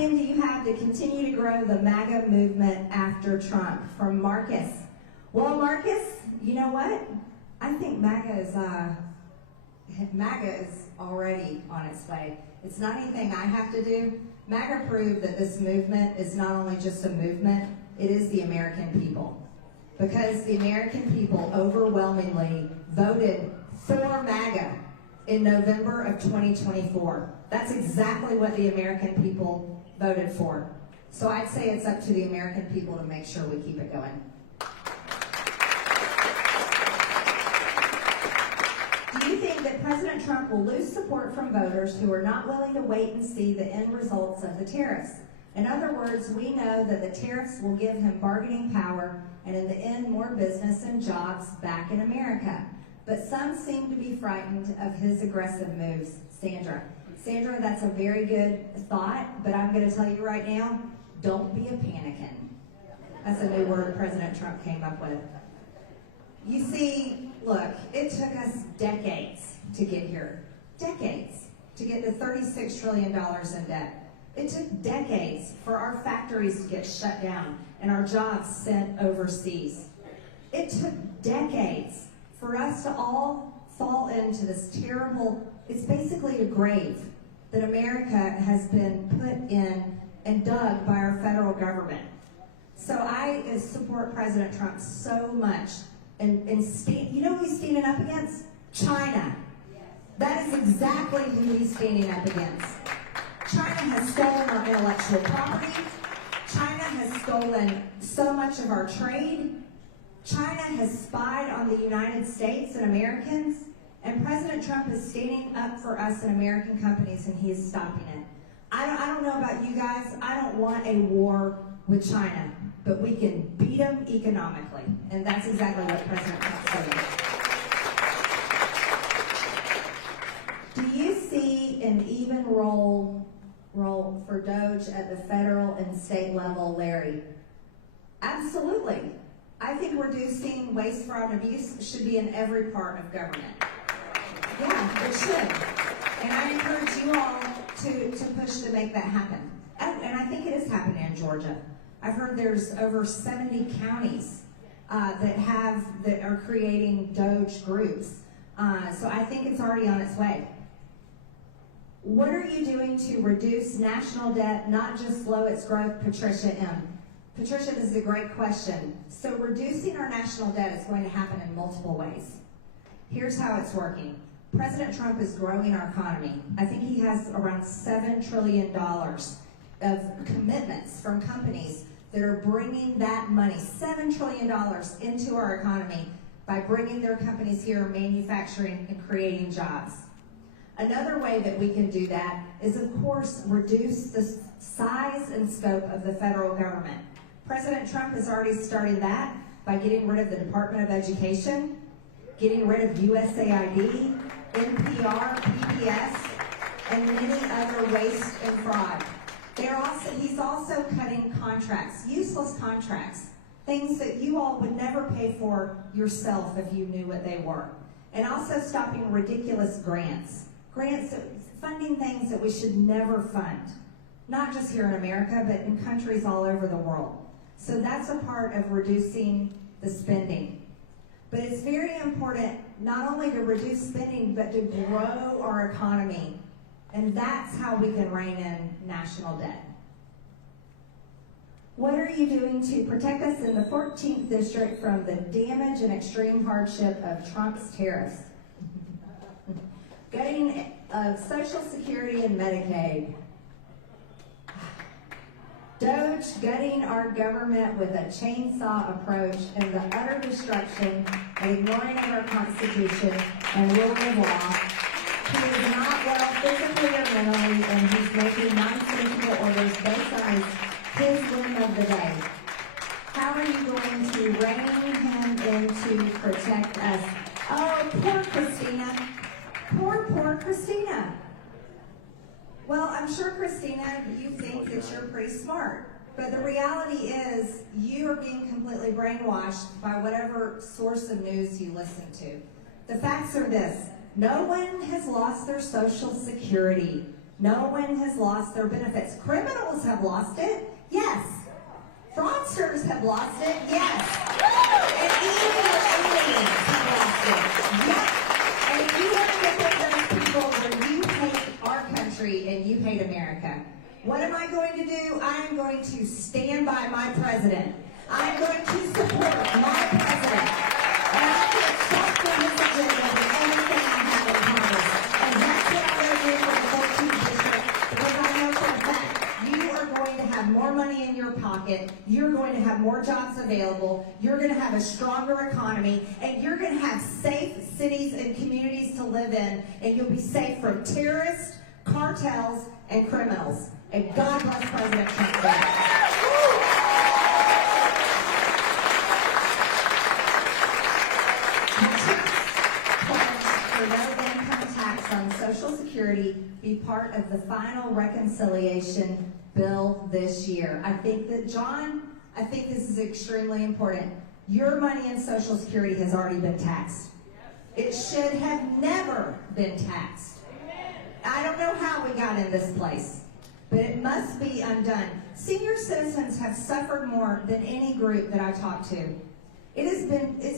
plan do you have to continue to grow the MAGA movement after Trump? From Marcus. Well, Marcus, you know what? I think MAGA is already on its way. It's not anything I have to do. MAGA proved that this movement is not only just a movement, it is the American people. Because the American people overwhelmingly voted for MAGA in November of 2024. That's exactly what the American people voted for. So I'd say it's up to the American people to make sure we keep it going. Do you think that President Trump will lose support from voters who are not willing to wait and see the end results of the tariffs? In other words, we know that the tariffs will give him bargaining power and in the end more business and jobs back in America. But some seem to be frightened of his aggressive moves. Sandra, that's a very good thought, but I'm going to tell you right now, don't be a pannequin. That's a new word President Trump came up with. You see, look, it took us decades to get here. Decades to get to $36 trillion in debt. It took decades for our factories to get shut down and our jobs sent overseas. It took decades for us to all fall into this terrible, it's basically a grave that America has been put in and dug by our federal government. So I support President Trump so much. And you know who he's standing up against? China. That is exactly who he's standing up against. China has stolen our intellectual property. China has stolen so much of our trade. China has spied on the United States and Americans. And President Trump is standing up for us and American companies, and he is stopping it. I don't know about you guys. I don't want a war with China, but we can beat them economically. And that's exactly what President Trump said. Do you see an even role for DOGE at the federal and state level, Larry? Absolutely. I think reducing waste, fraud, and abuse should be in every part of government. Yeah, it should. And I encourage you all to push to make that happen. And I think it is happening in Georgia. I've heard there's over 70 counties that are creating DOGE groups. So I think it's already on its way. What are you doing to reduce national debt, not just slow its growth, Patricia M.? Patricia, this is a great question. So reducing our national debt is going to happen in multiple ways. Here's how it's working. President Trump is growing our economy. I think he has around $7 trillion of commitments from companies that are bringing that money, $7 trillion, into our economy by bringing their companies here, manufacturing and creating jobs. Another way that we can do that is, of course, reduce the size and scope of the federal government. President Trump is already starting that by getting rid of the Department of Education, getting rid of USAID, NPR, PPS, and many other waste and fraud. He's also cutting contracts, useless contracts, things that you all would never pay for yourself if you knew what they were. And also stopping ridiculous grants funding things that we should never fund, not just here in America, but in countries all over the world. So that's a part of reducing the spending. But it's very important not only to reduce spending, but to grow our economy. And that's how we can rein in national debt. What are you doing to protect us in the 14th district from the damage and extreme hardship of Trump's tariffs? Gutting Social Security and Medicaid. DOGE gutting our government with a chainsaw approach and the utter destruction and ignoring of our Constitution and rule of law. He is not well physically or mentally, and he's making non-sensible orders based on his whim of the day. How are you going to rein him in to protect us? Oh, poor Christina. Poor Christina. Well, I'm sure, Christina, you think that you're pretty smart. But the reality is you are being completely brainwashed by whatever source of news you listen to. The facts are this. No one has lost their Social Security. No one has lost their benefits. Criminals have lost it, yes. Fraudsters have lost it, yes. And even the aliens have lost it, yes. And if you want to get rid of those people where you hate our country and you hate America, what am I going to do? I am going to stand by my president. I am going to support my president. And I'm going to fight for his agenda with everything I have in Congress. And that's what I'm going to do for the 14th district, because I know for a fact you are going to have more money in your pocket, you're going to have more jobs available, you're going to have a stronger economy, and you're going to have safe cities and communities to live in, and you'll be safe from terrorists, cartels, and criminals. And God bless President Trump. For no income tax on Social Security be part of the final reconciliation bill this year. I think this is extremely important. Your money in Social Security has already been taxed. It should have never been taxed. I don't know how we got in this place, but it must be undone. Senior citizens have suffered more than any group that I talk to. It's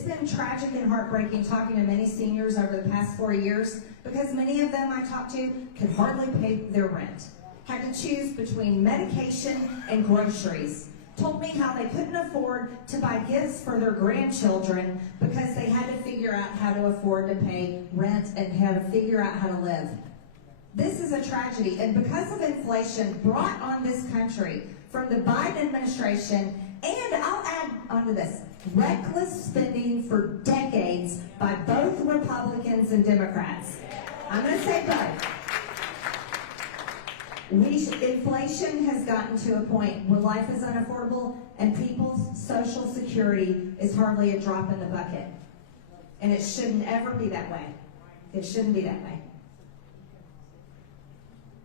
been tragic and heartbreaking talking to many seniors over the past 4 years, because many of them I talked to could hardly pay their rent, had to choose between medication and groceries, told me how they couldn't afford to buy gifts for their grandchildren because they had to figure out how to afford to pay rent and how to figure out how to live. This is a tragedy, and because of inflation brought on this country from the Biden administration, and I'll add onto this, reckless spending for decades by both Republicans and Democrats. I'm going to say both. Inflation has gotten to a point where life is unaffordable and people's Social Security is hardly a drop in the bucket. And it shouldn't ever be that way. It shouldn't be that way.